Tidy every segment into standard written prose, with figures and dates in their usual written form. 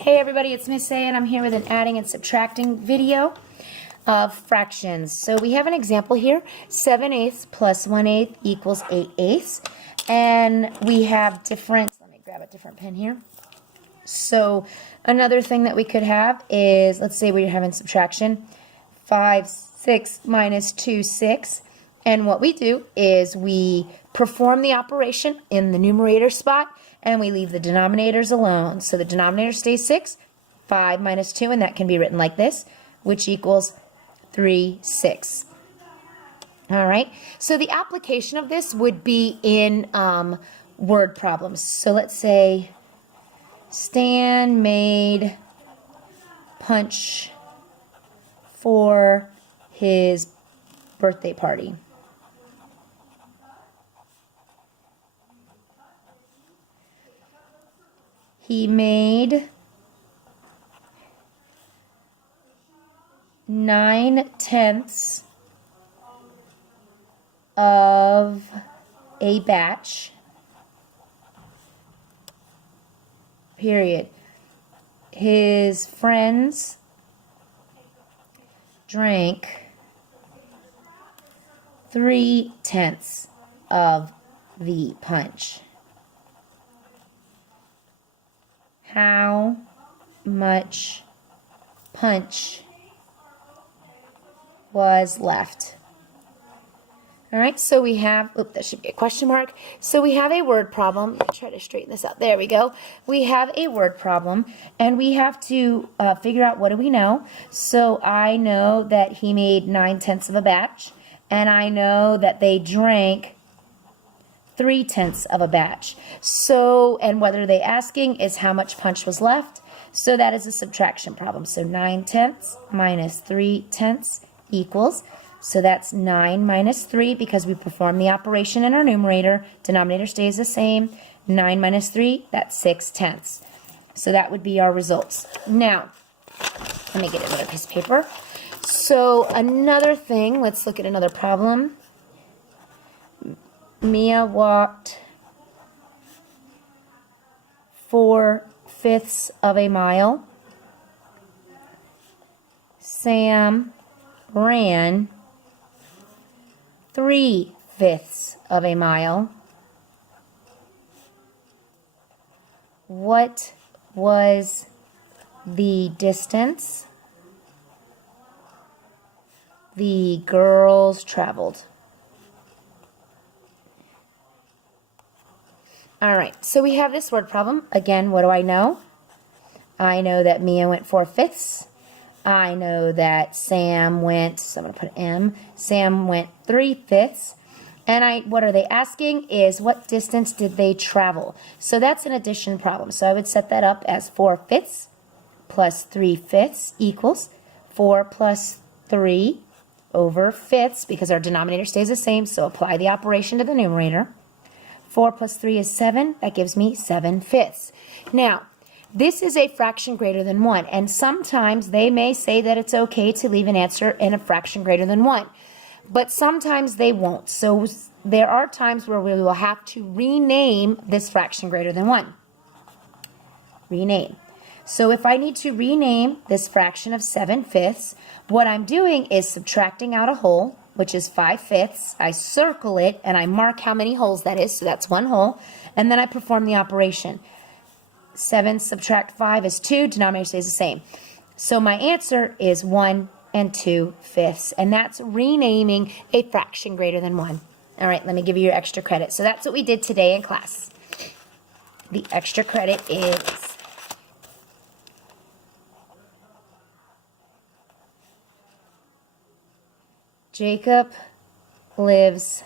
Hey everybody, it's Miss A and I'm here with an adding and subtracting video of fractions. So we have an example here, 7/8 plus 1/8 equals 8/8. And we have different, let me grab a different pen here. So another thing that we could have is, let's say we're having subtraction, 5, 6 minus 2, 6. And what we do is we perform the operation in the numerator spot and we leave the denominators alone. So the denominator stays 6, 5 minus 2, and that can be written like this, which equals 3, 6. All right, so the application of this would be in word problems. So let's say Stan made punch for his birthday party. He made 9/10 of a batch, period. His friends drank 3/10 of the punch. How much punch was left? All right, so we have, that should be a question mark. So we have a word problem. Let me try to straighten this out. There we go. We have a word problem, and we have to figure out what do we know. So I know that he made 9/10 of a batch, and I know that they drank 3/10 of a batch. So, and what are they asking is how much punch was left. So that is a subtraction problem. So 9/10 minus 3/10 equals, so that's 9 minus 3 because we perform the operation in our numerator. Denominator stays the same. 9 minus 3, that's 6/10. So that would be our results. Now, let me get another piece of paper. So another thing, let's look at another problem. Mia walked 4/5 of a mile. Sam ran 3/5 of a mile. What was the distance the girls traveled? All right, so we have this word problem. Again, what do I know? I know that Mia went 4/5. I know that Sam went, so I'm going to put M. Sam went 3/5. And what are they asking is what distance did they travel? So that's an addition problem. So I would set that up as 4/5 plus 3/5 equals 4 plus 3 over fifths, because our denominator stays the same, so apply the operation to the numerator. 4 plus 3 is 7. That gives me 7/5. Now, this is a fraction greater than 1, and sometimes they may say that it's okay to leave an answer in a fraction greater than 1, but sometimes they won't. So there are times where we will have to rename this fraction greater than 1. Rename. So if I need to rename this fraction of 7/5, what I'm doing is subtracting out a whole, which is 5/5. I circle it and I mark how many holes that is, so that's one hole, and then I perform the operation. 7 subtract 5 is 2, denominator stays the same. So my answer is 1 2/5, and that's renaming a fraction greater than 1. All right, let me give you your extra credit. So that's what we did today in class. The extra credit is Jacob lives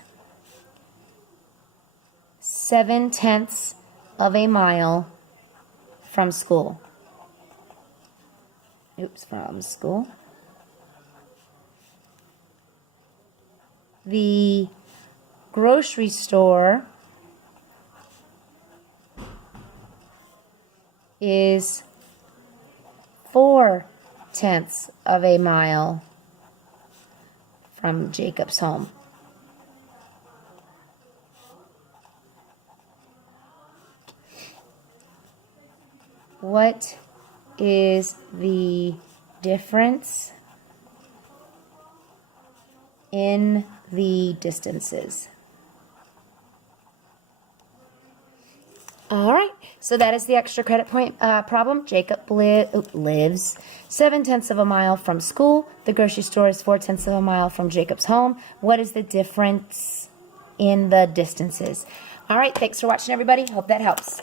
7/10 of a mile from school. From school. The grocery store is 4/10 of a mile from Jacob's home. What is the difference in the distances? All right, so that is the extra credit point problem. Jacob lives 7/10 of a mile from school. The grocery store is 4/10 of a mile from Jacob's home. What is the difference in the distances? All right, thanks for watching, everybody. Hope that helps.